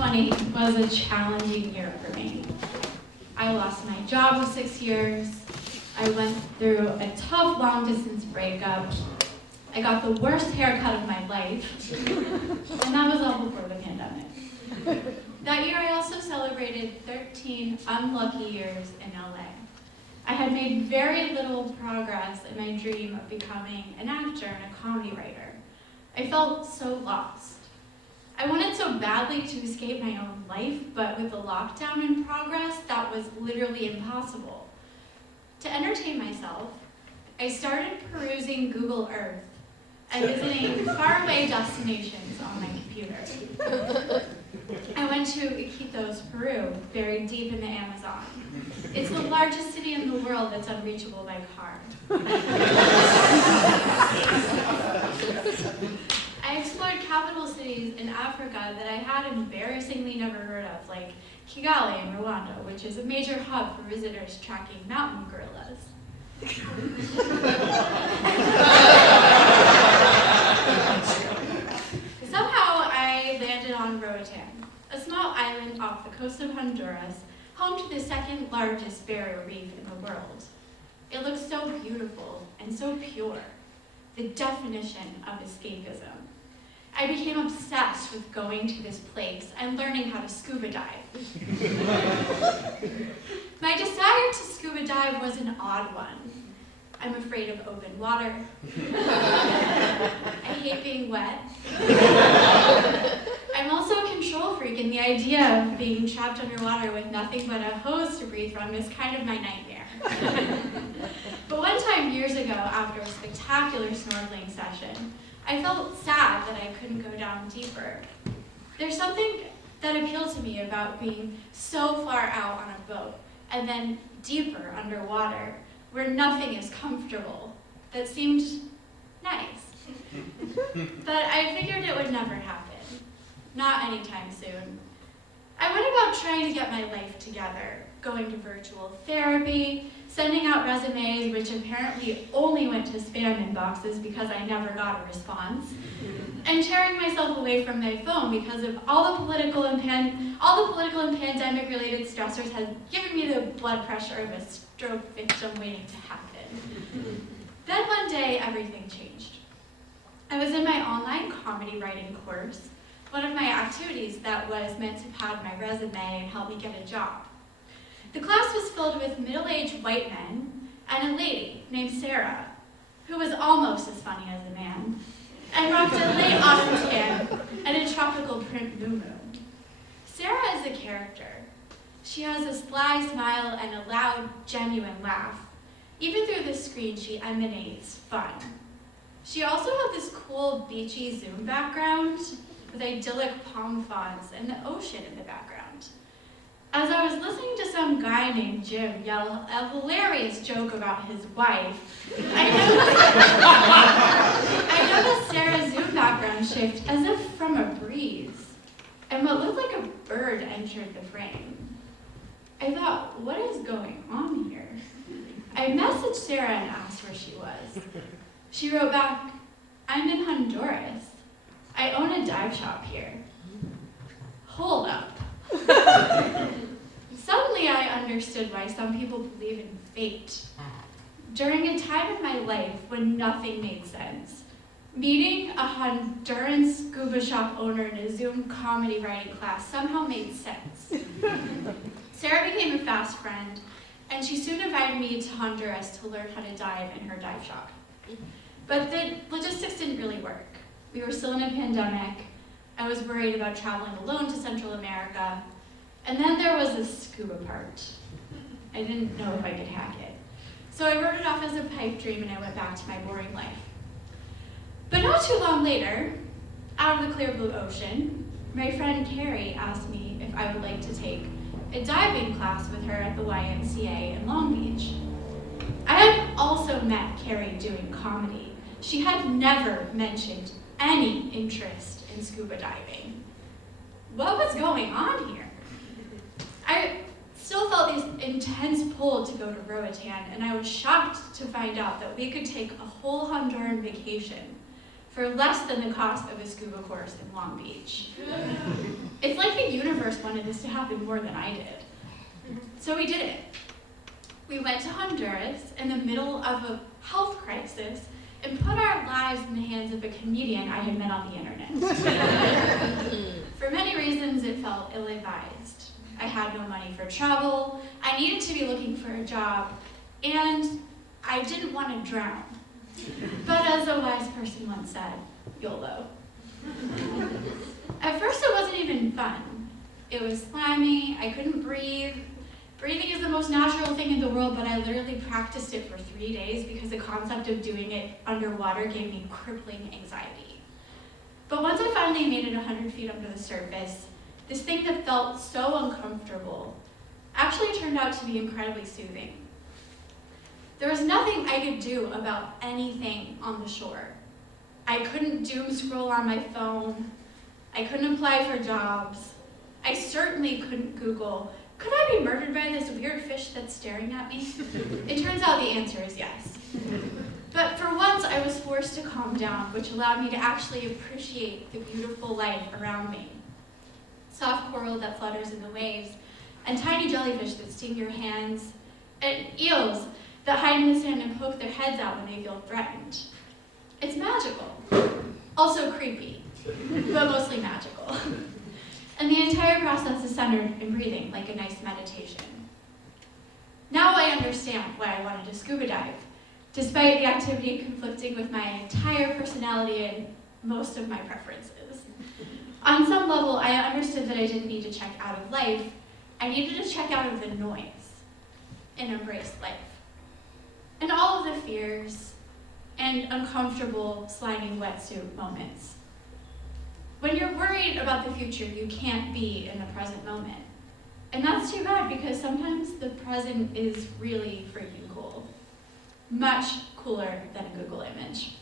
2020 was a challenging year for me. I lost my job of 6 years. I went through a tough long-distance breakup. I got the worst haircut of my life. And that was all before the pandemic. That year I also celebrated 13 unlucky years in LA. I had made very little progress in my dream of becoming an actor and a comedy writer. I felt so lost. I wanted so badly to escape my own life, but with the lockdown in progress, that was literally impossible. To entertain myself, I started perusing Google Earth and visiting faraway destinations on my computer. I went to Iquitos, Peru, buried deep in the Amazon. It's the largest city in the world that's unreachable by car. I explored capital cities in Africa that I had embarrassingly never heard of, like Kigali in Rwanda, which is a major hub for visitors tracking mountain gorillas. Somehow I landed on Roatan, a small island off the coast of Honduras, home to the second largest barrier reef in the world. It looks so beautiful and so pure, the definition of escapism. I became obsessed with going to this place and learning how to scuba dive. My desire to scuba dive was an odd one. I'm afraid of open water. I hate being wet. I'm also a control freak, and the idea of being trapped underwater with nothing but a hose to breathe from is kind of my nightmare. But one time years ago, after a spectacular snorkeling session, I felt sad that I couldn't go down deeper. There's something that appealed to me about being so far out on a boat and then deeper underwater, where nothing is comfortable. That seemed nice. But I figured it would never happen. Not anytime soon. I went about trying to get my life together, going to virtual therapy, sending out resumes, which apparently only went to spam inboxes because I never got a response, and tearing myself away from my phone because of all the political and pandemic-related stressors has given me the blood pressure of a stroke victim waiting to happen. Then one day, everything changed. I was in my online comedy writing course, one of my activities that was meant to pad my resume and help me get a job. The class was filled with middle-aged white men and a lady named Sarah, who was almost as funny as a man, and rocked a late autumn tan and a tropical print muumuu. Sarah is a character. She has a sly smile and a loud, genuine laugh. Even through the screen, she emanates fun. She also had this cool, beachy Zoom background with idyllic palm fronds and the ocean in the background. As I was listening to some guy named Jim yell a hilarious joke about his wife, I noticed Sarah's Zoom background shift as if from a breeze, and what looked like a bird entered the frame. I thought, what is going on here? I messaged Sarah and asked where she was. She wrote back, I'm in Honduras. I own a dive shop here. Hold up. Suddenly I understood why some people believe in fate. During a time in my life when nothing made sense, meeting a Honduran scuba shop owner in a Zoom comedy writing class somehow made sense. Sarah became a fast friend, and she soon invited me to Honduras to learn how to dive in her dive shop. But the logistics didn't really work. We were still in a pandemic. I was worried about traveling alone to Central America. And then there was the scuba part. I didn't know if I could hack it. So I wrote it off as a pipe dream and I went back to my boring life. But not too long later, out of the clear blue ocean, my friend Carrie asked me if I would like to take a diving class with her at the YMCA in Long Beach. I had also met Carrie doing comedy. She had never mentioned any interest in scuba diving. What was going on here? I still felt this intense pull to go to Roatan, and I was shocked to find out that we could take a whole Honduran vacation for less than the cost of a scuba course in Long Beach. It's like the universe wanted this to happen more than I did. So we did it. We went to Honduras in the middle of a health crisis and put our lives in the hands of a comedian I had met on the internet. For many reasons, it felt ill-advised. I had no money for travel, I needed to be looking for a job, and I didn't want to drown. But as a wise person once said, YOLO. At first it wasn't even fun. It was slimy, I couldn't breathe. Breathing is the most natural thing in the world, but I literally practiced it for 3 days because the concept of doing it underwater gave me crippling anxiety. But once I finally made it 100 feet under the surface, this thing that felt so uncomfortable actually turned out to be incredibly soothing. There was nothing I could do about anything on the shore. I couldn't doom scroll on my phone. I couldn't apply for jobs. I certainly couldn't Google, could I be murdered by this weird fish that's staring at me? It turns out the answer is yes. But for once, I was forced to calm down, which allowed me to actually appreciate the beautiful life around me. Soft coral that flutters in the waves, and tiny jellyfish that sting your hands, and eels that hide in the sand and poke their heads out when they feel threatened. It's magical. Also creepy, but mostly magical. And the entire process is centered in breathing, like a nice meditation. Now I understand why I wanted to scuba dive, despite the activity conflicting with my entire personality and most of my preferences. On some level, I understood that I didn't need to check out of life. I needed to check out of the noise and embrace life. And all of the fears and uncomfortable sliding wetsuit moments. When you're worried about the future, you can't be in the present moment. And that's too bad because sometimes the present is really freaking cool. Much cooler than a Google image.